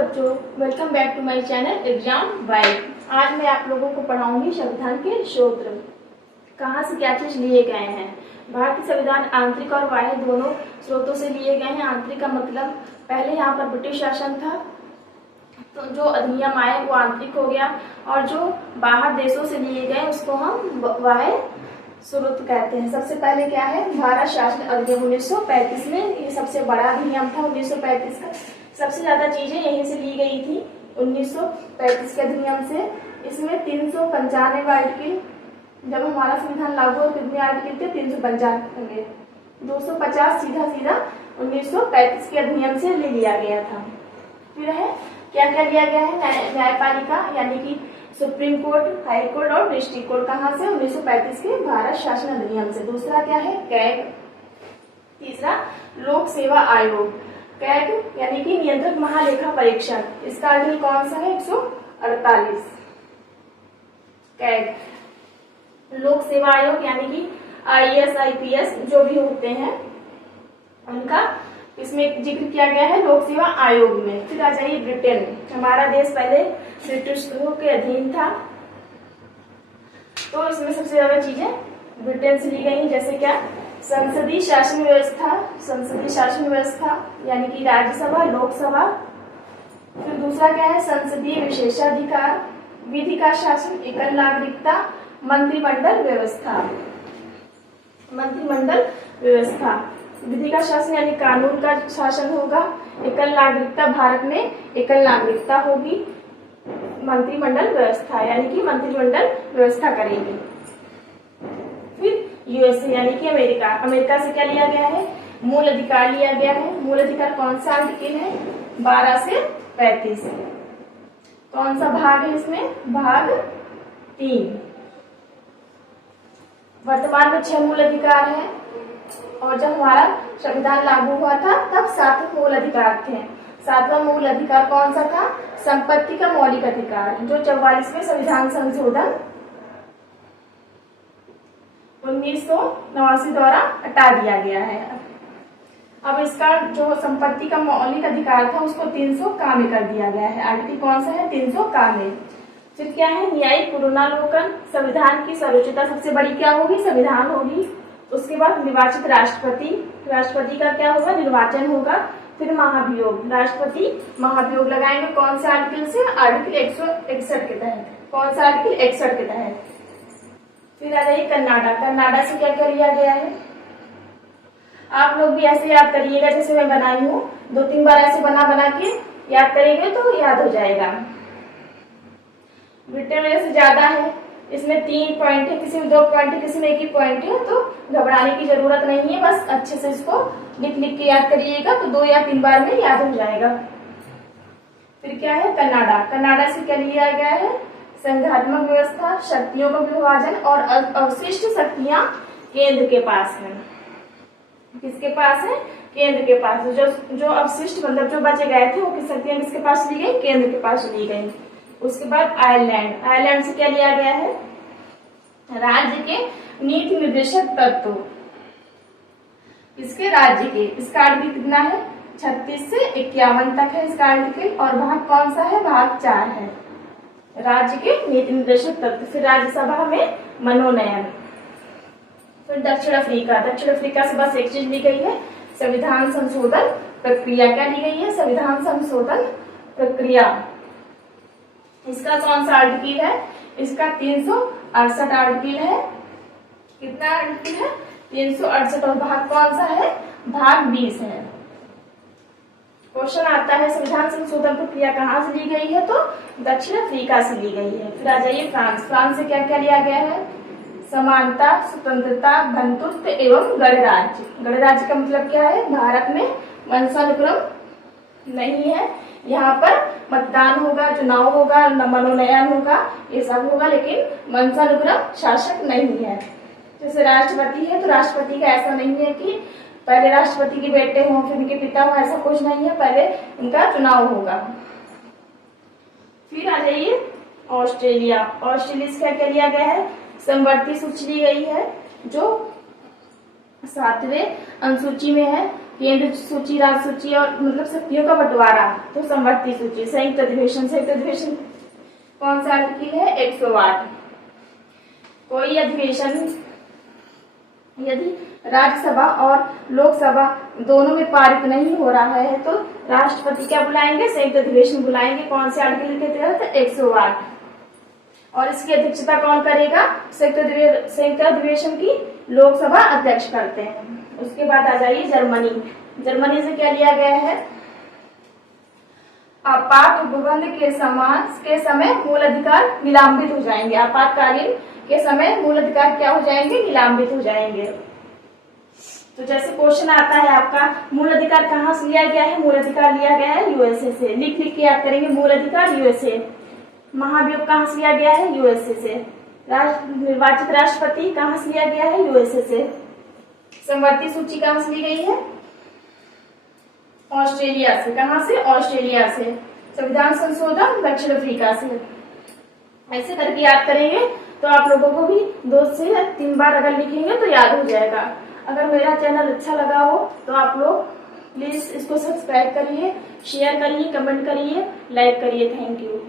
बच्चों, welcome back to my channel Exam Vibe. आज मैं आप लोगों को पढ़ाऊंगी संविधान के स्रोत, कहाँ से क्या चीज लिए गए हैं। भारतीय संविधान आंतरिक और बाह्य दोनों स्रोतों से लिए गए हैं। आंतरिक का मतलब पहले यहाँ पर ब्रिटिश शासन था, तो जो अधिनियम आए वो आंतरिक हो गया, और जो बाहर देशों से लिए गए उसको हम बाह्य स्रोत कहते हैं। सबसे पहले क्या है, भारत शासन अधिनियम 1935 में, ये सबसे बड़ा अधिनियम था 1935 का। सबसे ज्यादा चीजें यहीं से ली गई थी 1935 के अधिनियम से। इसमें 395 आर्टिकल, जब हमारा संविधान लागू हो कितने आर्टिकल थे, 395। 250 सीधा 1935 के अधिनियम से ले लिया गया था। फिर है क्या क्या लिया गया है, न्यायपालिका यानी कि सुप्रीम कोर्ट, हाई कोर्ट और डिस्ट्रिक्ट कोर्ट, कहाँ से, 1935 के भारत शासन अधिनियम से। दूसरा क्या है, कैग। तीसरा लोक सेवा आयोग, कैग यानी कि नियंत्रक महालेखा परीक्षक, इसका आर्टिकल कौन सा है, 148। कैग लोक सेवा आयोग यानी कि IAS IPS जो भी होते हैं उनका इसमें जिक्र किया गया है लोक सेवा आयोग में। फिर आ जाइए ब्रिटेन। हमारा देश पहले ब्रिटिशों के अधीन था, तो इसमें सबसे ज्यादा चीजें ब्रिटेन से ली गई, जैसे क्या, संसदीय शासन व्यवस्था। संसदीय शासन व्यवस्था यानी कि राज्यसभा, लोकसभा। फिर दूसरा क्या है, संसदीय विशेषाधिकार, विधि का शासन, एकल नागरिकता, मंत्रिमंडल व्यवस्था। मंत्रिमंडल व्यवस्था, विधि का शासन यानी कानून का शासन होगा, एकल नागरिकता, भारत में एकल नागरिकता होगी, मंत्रिमंडल व्यवस्था यानी कि मंत्रिमंडल व्यवस्था करेगी। फिर USA यानी कि अमेरिका। अमेरिका से क्या लिया गया है, मूल अधिकार लिया गया है। मूल अधिकार कौन सा आर्टिकल है, 12 से 35। कौन सा भाग है इसमें, भाग 3। वर्तमान में 6 मूल अधिकार है, और जब हमारा संविधान लागू हुआ था तब 7 मूल अधिकार थे। 7वां मूल अधिकार कौन सा था, संपत्ति का मौलिक अधिकार, जो 44वें संविधान संशोधन 1989 द्वारा हटा दिया गया है। अब इसका जो संपत्ति का मौलिक अधिकार था उसको 300 का में कर दिया गया है। आर्टिकल कौन सा है, 300 का में। फिर क्या है, न्यायिक पुनरावलोकन। संविधान की सर्वोच्चता सबसे बड़ी क्या होगी, संविधान होगी। उसके बाद निर्वाचित राष्ट्रपति, राष्ट्रपति का क्या होगा, निर्वाचन होगा। फिर महाभियोग, राष्ट्रपति महाभियोग लगाएंगे कौन से आर्टिकल से, आर्टिकल 161 के तहत। कौन सा आर्टिकल, 61 के तहत। फिर आ जाइए कनाडा। कनाडा से क्या क्या लिया गया है, आप लोग भी ऐसे याद करिएगा जैसे मैं बनाई हूँ, 2-3 बार ऐसे बना के याद करेंगे तो याद हो जाएगा। ब्रिटेन में से ज्यादा है, इसमें 3 पॉइंट है, किसी में 2 पॉइंट है, किसी में 1 ही पॉइंट है, तो घबराने की जरूरत नहीं है। बस अच्छे से इसको लिख के याद करिएगा तो 2 या 3 बार में याद हो जाएगा। फिर क्या है, कनाडा। कनाडा से क्या लिया गया है, संघात्मक व्यवस्था, शक्तियों का विभाजन और अवशिष्ट शक्तियां केंद्र के पास है। किसके पास है, केंद्र के पास। जो अवशिष्ट मतलब जो बचे गए थे वो शक्तियां किसके पास ली गई, केंद्र के पास ली गई। उसके बाद आयरलैंड। आयरलैंड से क्या लिया गया है, राज्य के नीति निर्देशक तत्व, इसके राज्य के। इसका आर्टिकल कितना है, 36 से 51 तक है इसका आर्टिकल, और भाग कौन सा है, भाग 4 है, राज्य के नीति निर्देशक तत्व। फिर राज्यसभा में मनोनयन। फिर दक्षिण अफ्रीका। दक्षिण अफ्रीका से बस एक चीज ली गई है, संविधान संशोधन प्रक्रिया। क्या ली गई है, संविधान संशोधन प्रक्रिया। इसका कौन सा आर्टिकल है, इसका 368 आर्टिकल है। कितना आर्टिकल है, 368, और भाग कौन सा है, भाग 20 है। क्वेश्चन आता है संविधान संशोधन प्रक्रिया कहाँ से ली गई है, तो दक्षिण अफ्रीका से ली गई है। फिर आ जाइए फ्रांस। फ्रांस से क्या क्या लिया गया है, समानता, स्वतंत्रता, बंधुत्व एवं गणराज्य। गणराज्य का मतलब क्या है, भारत में वंशानुक्रम नहीं है, यहाँ पर मतदान होगा, चुनाव होगा, मनोनयन होगा, ये सब होगा, लेकिन वंशानुक्रम शासक नहीं है। जैसे राष्ट्रपति है तो राष्ट्रपति का ऐसा नहीं है कि पहले राष्ट्रपति के बेटे हों फिर उनके पिता हो, ऐसा कुछ नहीं है, पहले उनका चुनाव होगा। फिर आ जाइए ऑस्ट्रेलिया। ऑस्ट्रेलिया से क्या क्या लिया गया है, समवर्ती सूची ली गई है, जो 7वें अनुसूची में है। केंद्र सूची, राज्य सूची और मतलब शक्तियों का बंटवारा, तो समवर्ती सूची। संयुक्त अधिवेशन, संयुक्त अधिवेशन कौन सा आर्टिकल है? 108। कोई अधिवेशन यदि राज्यसभा और लोकसभा दोनों में पारित नहीं हो रहा है तो राष्ट्रपति क्या बुलाएंगे? संयुक्त अधिवेशन बुलाएंगे। कौन से आर्टिकल के तहत? 108। और इसकी अध्यक्षता कौन करेगा? संयुक्त अधिवेशन की लोकसभा अध्यक्ष करते हैं। उसके बाद आ जाइए जर्मनी। जर्मनी से क्या लिया गया है? आपात उपबंध के समय मूल अधिकार निलंबित हो जाएंगे। आपातकालीन के समय मूल अधिकार क्या हो जाएंगे? निलंबित हो जाएंगे। तो जैसे क्वेश्चन आता है आपका, मूल अधिकार कहाँ से लिया गया है? मूल अधिकार लिया गया है यूएसए से। लिख लिख के याद करेंगे, मूल अधिकार यूएसए। महाभियोग कहाँ से लिया गया है? यूएसए से। निर्वाचित राष्ट्रपति कहाँ से लिया गया है? यूएसए से। समवर्ती सूची कहाँ से ली गई है? ऑस्ट्रेलिया से। कहाँ से? ऑस्ट्रेलिया से। संविधान संशोधन दक्षिण अफ्रीका से। ऐसे करके याद करेंगे तो आप लोगों को भी 2 से 3 बार अगर लिखेंगे तो याद हो जाएगा। अगर मेरा चैनल अच्छा लगा हो तो आप लोग प्लीज इसको सब्सक्राइब करिए, शेयर करिए, कमेंट करिए, लाइक करिए। Thank you.